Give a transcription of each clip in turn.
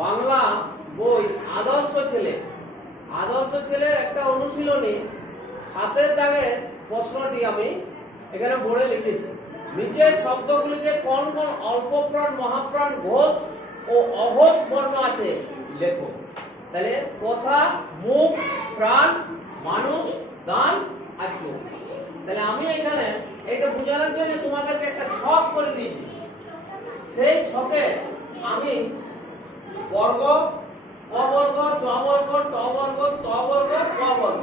বাংলা বই, আদর্শ ছেলে। আদর্শ ছেলে একটা অনুশীলনী, সাতের দাগে প্রশ্নটি আমি এখানে বোর্ডে লিখেছি। নিচের শব্দগুলিতে কোন কোন অল্প প্রাণ মহাপ্রাণ, ঘোষ ও অঘোষ বর্ণ আছে, লেখো। তাহলে কথা, মুখ, প্রাণ, মানুষ, গান আর চোখ। তাহলে আমি এখানে এটা বোঝানোর জন্য তোমাদেরকে একটা ছক করে দিয়েছি। সেই ছকে আমি বর্গ ক বর্গ চ বর্গ ট বর্গ। ত বর্গ ক বর্গ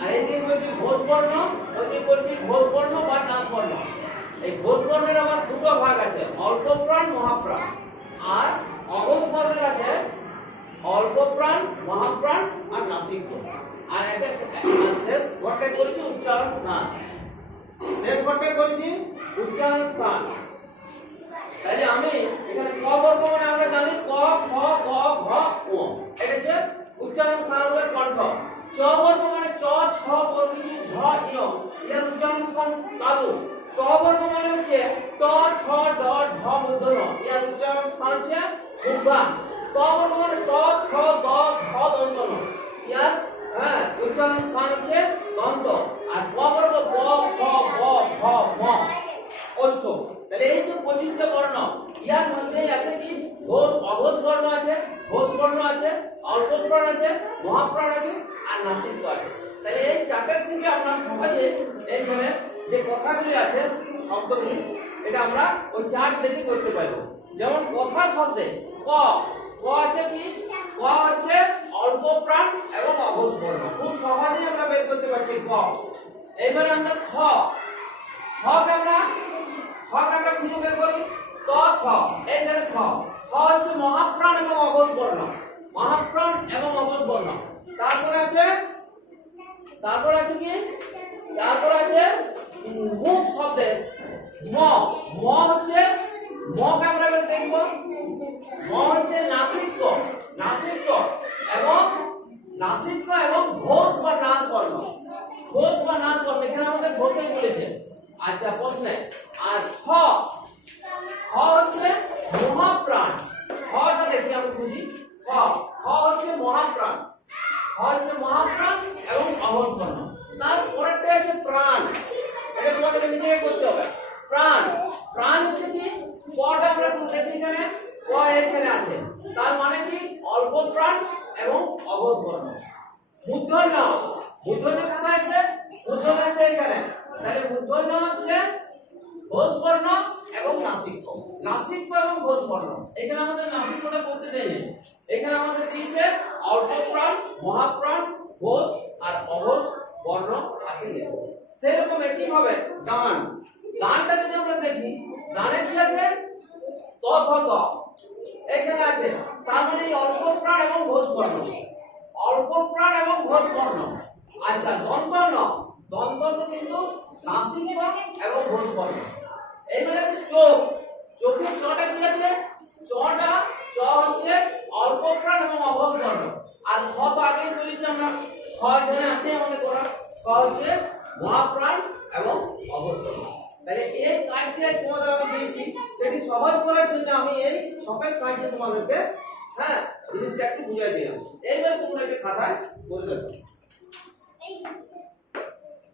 আর এদিকে করছি ঘোষ বর্ণ ওদিকে করছি ঘোষ বর্ণ বা নাম বর্ণ এই ঘোষ বর্ণের আবার দুটো ভাগ আছে অল্প প্রাণ মহাপ্রাণ। আর অঘোষ বর্ণের আছে অল্প প্রাণ মহাপ্রাণ আর নাসিক আর একটা শেষ ঘটে করছি উচ্চারণ স্নান। শেষ ঘটে করছি উচ্চারণ স্থান তাহলে আমি এখানে ক বর্গ মানে আমরা জানি ক খ গ ঘ ও এটা হচ্ছে উচ্চারণ স্থান আমাদের কণ্ঠ চ বর্গ মানে চ ছ বর্গিনী ঝ ইয় এর উচ্চারণ স্থান তালু ট বর্গ মানে হচ্ছে ট ছ ড, ঢ মূর্ধন্য এর উচ্চারণ স্থান হচ্ছে মুখবান ত বর্গ মানে ত ছ দ ধ দন্তন ইয়ার হ্যাঁ উচ্চারণ স্থান হচ্ছে দন্ত। আর প বর্গ প খ ব ভ ম। অষ্ট তাহলে এই যে পঁচিশটা বর্ণ ইয়ার মধ্যেই আছে কি ঘোষ অঘোষ বর্ণ আছে ঘোষ বর্ণ আছে অল্প প্রাণ আছে মহাপ্রাণ আছে আর নাসিক আছে। তাহলে এই চারটার থেকে আমরা সহজে এই মানে যে কথাগুলি আছে, শব্দগুলি, এটা আমরা ওই চার্ট দেখে করতে পারব। যেমন কথা শব্দে ক ক আছে কি? ক হচ্ছে অল্প প্রাণ এবং অঘোষ বর্ণ। খুব সহজেই আমরা বের করতে পারছি ক। এবারে আমরা খ হক আমরা হক আমরা খুঁজে বের করি? ত, থ। এইখানে খ খ হচ্ছে মহাপ্রাণ এবং অঘোষ বর্ণ। মহাপ্রাণ এবং অঘোষ বর্ণ তারপরে আছে? তারপর আছে কি? তারপর আছে মুখ শব্দে ম। ম হচ্ছে মকে আমরা এবার দেখব? ম হচ্ছে নাসিক্য নাসিক্য এবং নাসিক্য এবং ঘোষ বা নাদ বর্ণ ঘোষ বা নাদ বর্ণ এখানে আমাদের ঘোষই বলেছে। আচ্ছা প্রশ্নে। আর খ হচ্ছে মহাপ্রাণ খটা দেখি আমি খুঁজি খ খ হচ্ছে মহাপ্রাণ। খ হচ্ছে মহাপ্রাণ এবং অবস্বর্ণ তার পরেরটা আছে প্রাণ। এটা তোমাদের নিজেকে করতে হবে। প্রাণ। প্রাণ হচ্ছে কি? পটা আমরা দেখি এখানে? ক এখানে আছে। তার মানে কি? অল্প প্রাণ এবং অবস্বর্ণ মূর্ধন্য মূর্ধন্য কোথায় আছে? মূর্ধন্য আছে এখানে। তাহলে মূর্ধন্য হচ্ছে ঘোষ বর্ণ এবং নাসিক্য। নাসিক্য এবং ঘোষ বর্ণ এখানে আমাদের নাসিক্যটা করতে দেয়নি এখানে আমাদের দিয়েছে অল্প প্রাণ মহাপ্রাণ ঘোষ আর অঘোষ বর্ণ আছে লেখো হবে? গান গানটা যদি আমরা দেখি গানে কি আছে? এখানে আছে, তার মানে অল্প প্রাণ এবং ঘোষ বর্ণ। অল্প প্রাণ এবং ঘোষ বর্ণ। আচ্ছা দন্তন্য দন্তন্য কিন্তু নাসিক এবং ঘোষ বর্ণ। এইবারে আছে চোখ। চোখের চটা কি আছে? চটা, চ হচ্ছে অল্প প্রাণ এবং অঘোষ বর্ণ। তাহলে এই কাজটি তোমাদের আমি দিয়েছি? সেটি সহজ করার জন্য আমি এই ছকের সাহায্যে তোমাদেরকে হ্যাঁ জিনিসটা একটু বুঝাই দিলাম। এইবার তোমরা একটা খাতায় বলে দেখো